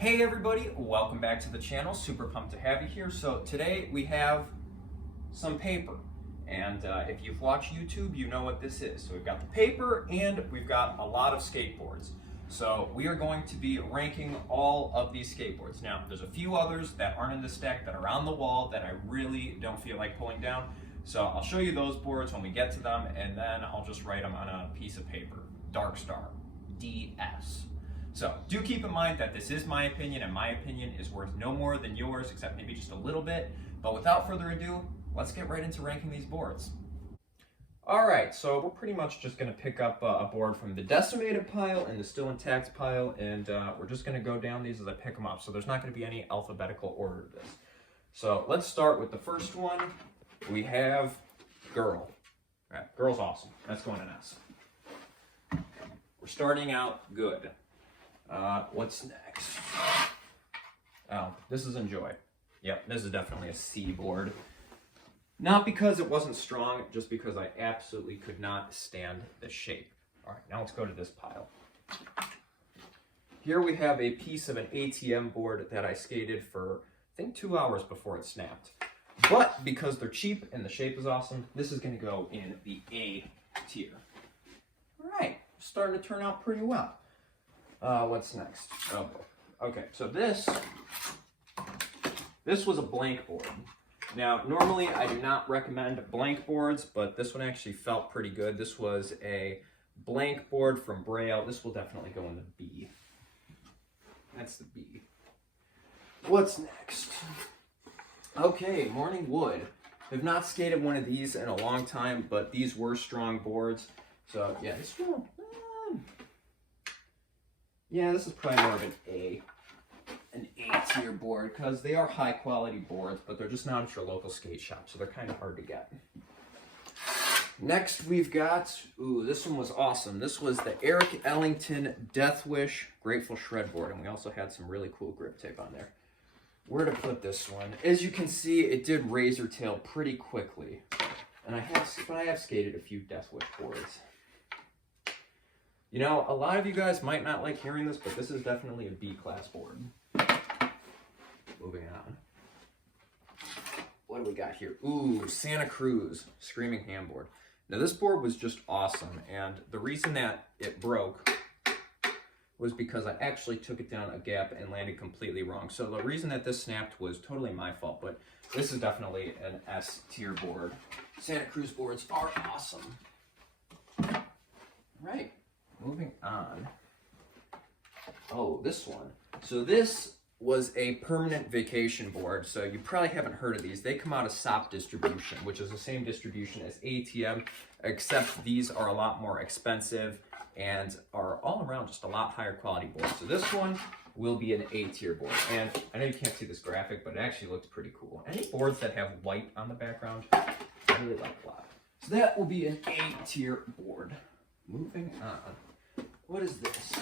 Hey everybody, welcome back to the channel. Super pumped to have you here. So today we have some paper, and if you've watched YouTube, you know what this is. So we've got the paper and we've got a lot of skateboards. So we are going to be ranking all of these skateboards. Now there's a few others that aren't in the stack that are on the wall that I really don't feel like pulling down. So I'll show you those boards when we get to them, and then I'll just write them on a piece of paper. Dark Star, DS. So do keep in mind that this is my opinion, and my opinion is worth no more than yours, except maybe just a little bit. But without further ado, let's get right into ranking these boards. All right, so we're pretty much just gonna pick up a board from the decimated pile and the still intact pile, and we're just gonna go down these as I pick them up. So there's not gonna be any alphabetical order to this. So let's start with the first one. We have Girl. All right, Girl's awesome. That's going in S. We're starting out good. What's next? Oh, this is Enjoy. Yep, this is definitely a C board. Not because it wasn't strong, just because I absolutely could not stand the shape. All right, now let's go to this pile. Here we have a piece of an ATM board that I skated for, I think, 2 hours before it snapped. But because they're cheap and the shape is awesome, this is going to go in the A tier. All right, starting to turn out pretty well. What's next? Oh, okay, so this was a blank board. Now, normally I do not recommend blank boards, but this one actually felt pretty good. This was a blank board from Braille. This will definitely go in the B. That's the B. What's next? Okay, Morning Wood. I've not skated one of these in a long time, but these were strong boards. So yeah, this one. Yeah, this is probably more of an A tier board, because they are high quality boards, but they're just not at your local skate shop, so they're kind of hard to get. Next we've got, ooh, this one was awesome. This was the Eric Ellington Death Wish Grateful Shred board, and we also had some really cool grip tape on there. Where to put this one? As you can see, it did razor tail pretty quickly, and I have skated a few Death Wish boards. You know, a lot of you guys might not like hearing this, but this is definitely a B-class board. Moving on. What do we got here? Ooh, Santa Cruz Screaming Ham board. Now this board was just awesome, and the reason that it broke was because I actually took it down a gap and landed completely wrong. So the reason that this snapped was totally my fault, but this is definitely an S tier board. Santa Cruz boards are awesome. All right. Moving on. Oh, this one. So this was a permanent vacation board. So you probably haven't heard of these. They come out of SOP distribution, which is the same distribution as ATM, except these are a lot more expensive and are all around just a lot higher quality boards. So this one will be an A tier board. And I know you can't see this graphic, but it actually looks pretty cool. Any boards that have white on the background, I really like a lot. So that will be an A tier board. Moving on. What is this?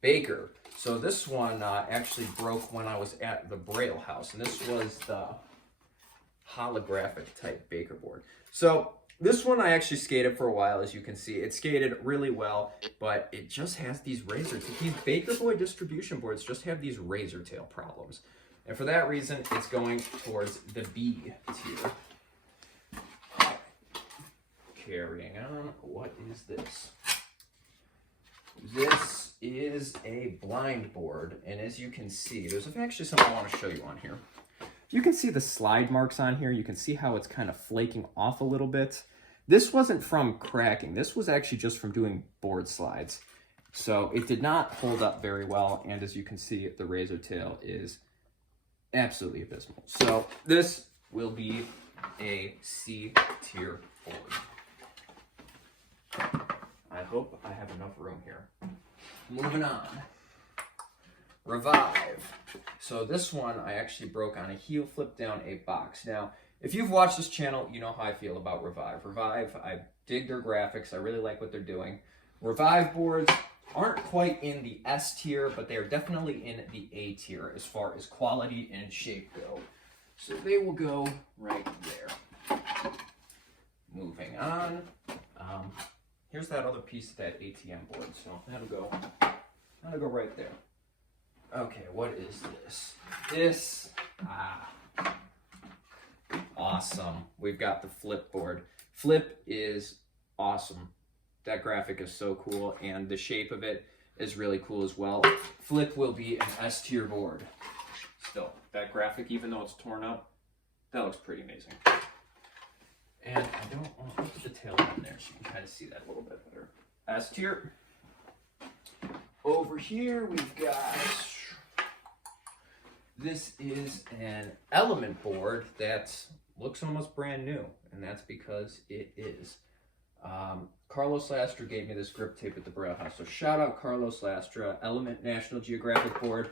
Baker. So this one actually broke when I was at the Braille house, and this was the holographic type Baker board. So this one I actually skated for a while, as you can see. It skated really well, but it just has these razor tail. These Baker Boy distribution boards just have these razor tail problems. And for that reason, it's going towards the B tier. Carrying on, what is this? This is a blind board, and as you can see, there's actually something I want to show you on here. You can see the slide marks on here. You can see how it's kind of flaking off a little bit. This wasn't from cracking. This was actually just from doing board slides. So it did not hold up very well, and as you can see, the razor tail is absolutely abysmal. So this will be a C tier board. I hope I have enough room here. Moving on. Revive. So this one I actually broke on a heel flip down a box. Now, if you've watched this channel, you know how I feel about Revive. Revive, I dig their graphics. I really like what they're doing. Revive boards aren't quite in the S tier, but they're definitely in the A tier as far as quality and shape go. So they will go right there. Moving on. Here's that other piece of that ATM board, so that'll go right there. Okay, what is this? Awesome. We've got the flip board. Flip is awesome. That graphic is so cool, and the shape of it is really cool as well. Flip will be an S tier board. Still, that graphic, even though it's torn up, that looks pretty amazing. And I don't want to put the detail in there so you can kind of see that a little bit better. S tier. Over here we've got, this is an element board that looks almost brand new, and that's because it is. Carlos Lastra gave me this grip tape at the Braille House, so shout out Carlos Lastra. Element National Geographic board,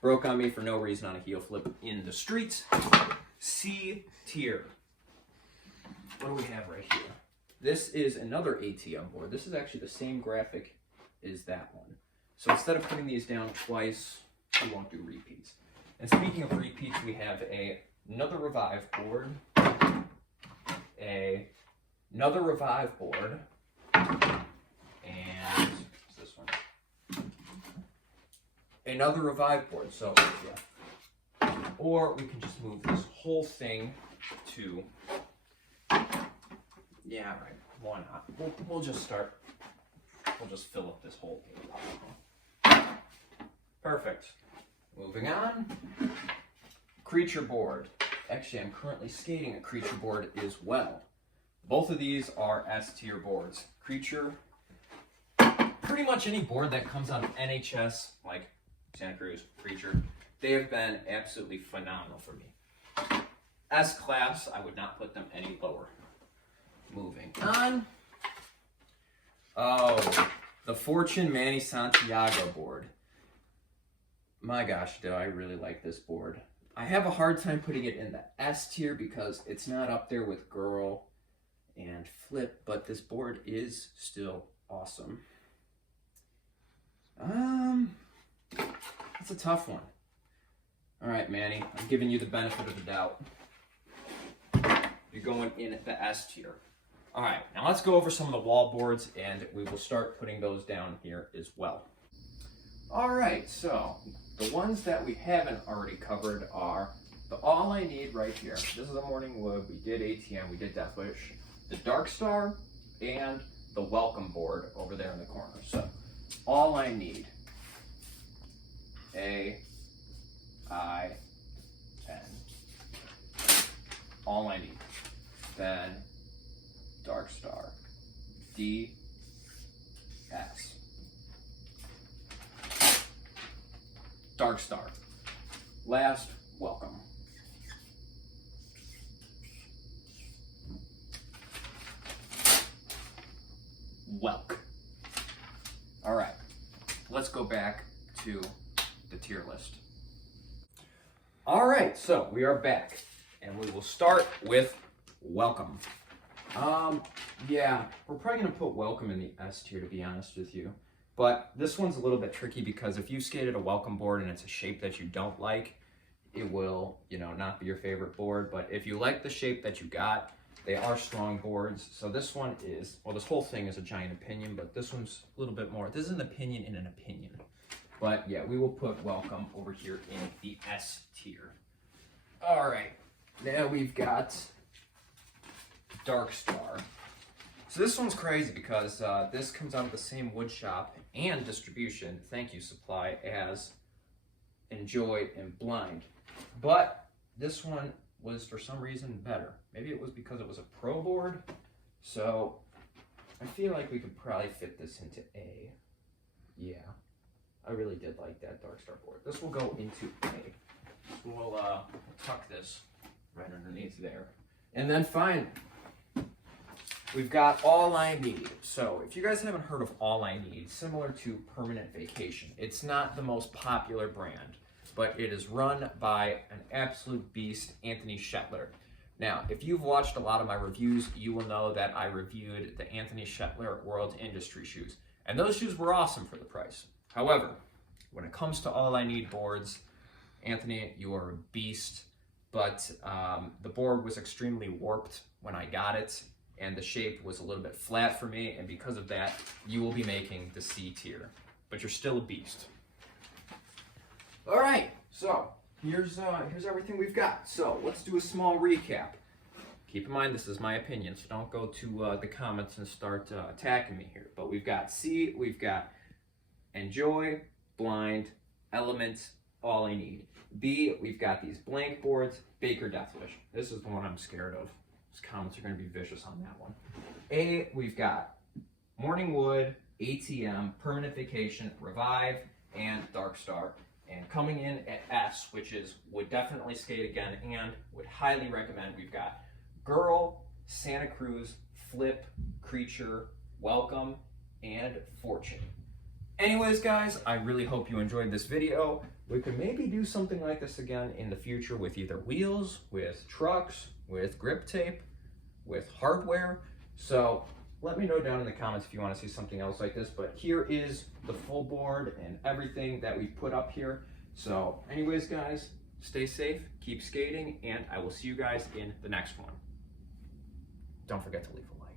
broke on me for no reason on a heel flip in the streets. C tier. What do we have right here? This is another ATM board. This is actually the same graphic as that one. So instead of putting these down twice, we won't do repeats. And speaking of repeats, we have another Revive board, another Revive board, and what's this one? Another Revive board. So yeah. Or we can just move this whole thing to, yeah, right. Why not? We'll just start. We'll just fill up this whole thing. Perfect. Moving on. Creature board. Actually, I'm currently skating a creature board as well. Both of these are S tier boards. Creature, pretty much any board that comes out of NHS, like Santa Cruz, Creature, they have been absolutely phenomenal for me. S class, I would not put them any lower. Moving on. Oh, the Fortune Manny Santiago board. My gosh, do I really like this board. I have a hard time putting it in the S tier because it's not up there with Girl and Flip, but this board is still awesome. It's a tough one. All right, Manny, I'm giving you the benefit of the doubt. You're going in at the S tier. All right, now let's go over some of the wall boards, and we will start putting those down here as well. All right, so the ones that we haven't already covered are the All I Need right here. This is a Morning Wood. We did ATM, we did Death Wish, the Dark Star, and the Welcome board over there in the corner. So, All I Need. A-I-N. All I Need. Then Dark Star. D-S. Dark Star. Last, Welcome. Welk. All right, let's go back to the tier list. All right, so we are back, and we will start with Welcome. Yeah, we're probably gonna put Welcome in the S tier, to be honest with you. But this one's a little bit tricky because if you skated a Welcome board and it's a shape that you don't like, it will, not be your favorite board. But if you like the shape that you got, they are strong boards. So this one is, well, this whole thing is a giant opinion, but this one's a little bit more. This is an opinion in an opinion. But yeah, we will put Welcome over here in the S tier. All right, now we've got Dark Star. So this one's crazy because this comes out of the same wood shop and distribution, thank you Supply, as Enjoy and Blind. But this one was for some reason better. Maybe it was because it was a pro board. So I feel like we could probably fit this into A. Yeah, I really did like that Dark Star board. This will go into A. We'll tuck this right underneath there. And then finally, we've got All I Need. So if you guys haven't heard of All I Need, similar to Permanent Vacation, it's not the most popular brand, but it is run by an absolute beast, Anthony Shetler. Now, if you've watched a lot of my reviews, you will know that I reviewed the Anthony Shetler World Industry shoes, and those shoes were awesome for the price. However, when it comes to All I Need boards, Anthony, you are a beast, but the board was extremely warped when I got it, and the shape was a little bit flat for me, and because of that, you will be making the C tier. But you're still a beast. All right, so here's everything we've got. So let's do a small recap. Keep in mind, this is my opinion, so don't go to the comments and start attacking me here. But we've got C, we've got enjoy, blind, elements, all I need. B, we've got these blank boards, Baker Death Wish. This is the one I'm scared of. These comments are going to be vicious on that one. A, we've got Morning Wood, ATM, Permanent Vacation, Revive, and Dark Star. And coming in at S, which is would definitely skate again and would highly recommend, we've got Girl, Santa Cruz, Flip, Creature, Welcome, and Fortune. Anyways, guys, I really hope you enjoyed this video. We could maybe do something like this again in the future with either wheels, with trucks, with grip tape, with hardware. So let me know down in the comments if you want to see something else like this. But here is the full board and everything that we put up here. So anyways, guys, stay safe, keep skating, and I will see you guys in the next one. Don't forget to leave a like.